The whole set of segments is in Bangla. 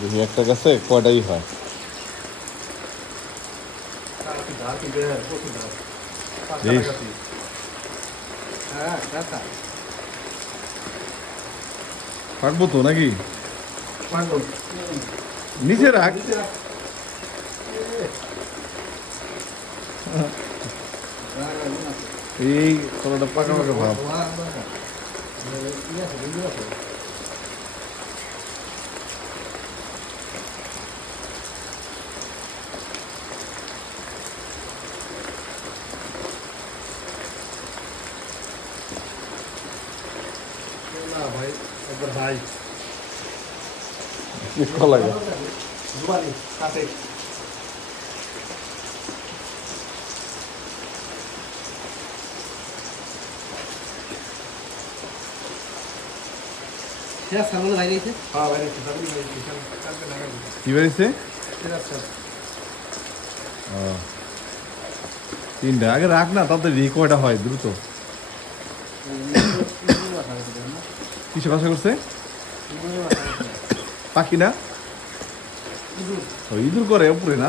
দেখি একটা গাছে কয়টাই হয়। পাকবো তো নাকি? নিচে রাখ। এই কলাটা পাকা পাকা ভাব। কলা গাছ কি বেরিয়েছে? তিনটা আগে রাখ না, তাতে কয়টা হয় দ্রুত। কিসে বাসা করছে? পাখি না? ইঁদুর করে উপরে না?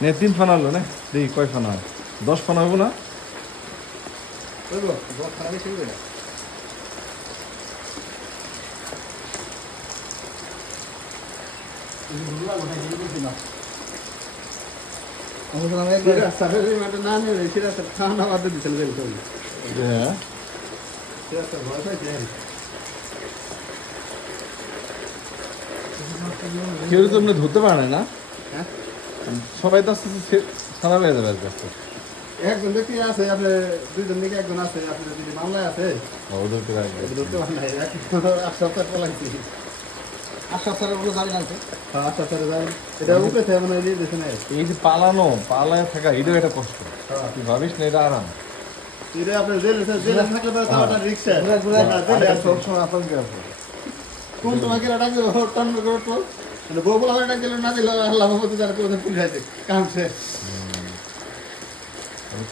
নে 3 ফানা হলো না, দেখি কয় ফানা হয়। 10 ফানা হবো না? হ্যাঁ, কেউ তো এমনি ধরতে পারে না। সবাই তো আস্তে আস্তে সারা হয়ে যাবে আস্তে আস্তে। একজন ব্যক্তি আছে, আপনি দুইজন থেকে একজন আছে, আপনি যদি মামলায় আছে ধরতে পারবে। ধরতে পারেন নাই। 8 সপ্তাহ পলাইছি। 8 সপ্তাহের উপরে যাবেন আনতে। 8 সপ্তাহে যাবেন, এটা উপরে থেকে মনে হয় দিয়েছে না। এই যে পালায় থাকা এটাও একটা কষ্ট। তুই ভাবিস না এটা আরাম। এটা আপনি জেলে থাকলে পরে তো একটা রিক্সা সবসময় আতঙ্কে আছে। কোন তোমাকে ডাকবে টন করতো, মানে বউ বলা ডাক দিলে না দিলে আল্লাহ মতো যারা কেউ পুলিশ আছে কামছে।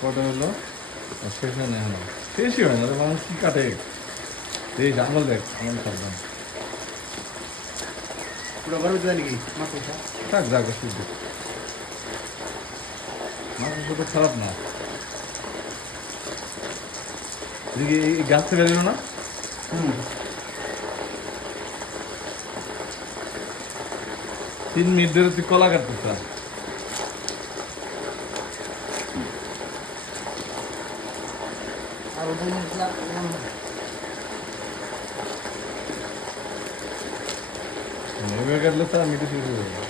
কটা হলো? শেষ হয় না এখন, শেষই হয় না। মানুষ কি কাটে? এই আমল দেখ, আমল সাবধান পুরো ঘরের ভিতরে নাকি মাছ থাক, যাক শুদ্ধ মাছ তো খারাপ না। এদিকে এই গাছ থেকে বেরোলো না? 3 মিনিট ধরে তুই কলা কাটতেছ। আর ওদের এভাবে কাটলে তো আমি তো শুরু করবো।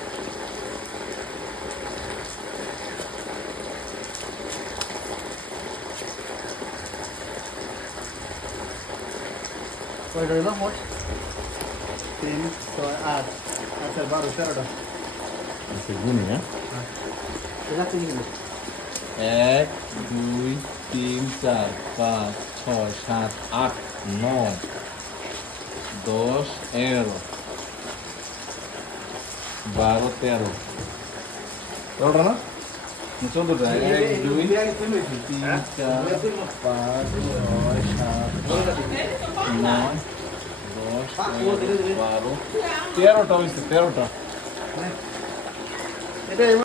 কয়টা হলো মোট? 3, 6, 8, 12, 13টা। আচ্ছা গুনি, হ্যাঁ? 1 2 3 4 5 6 7 8 9 10 11 12 13 13টা না? 14টা। 1 2 3 4 5 6 7 9 10 11 12 13টা হয়েছে, 13টা। এটা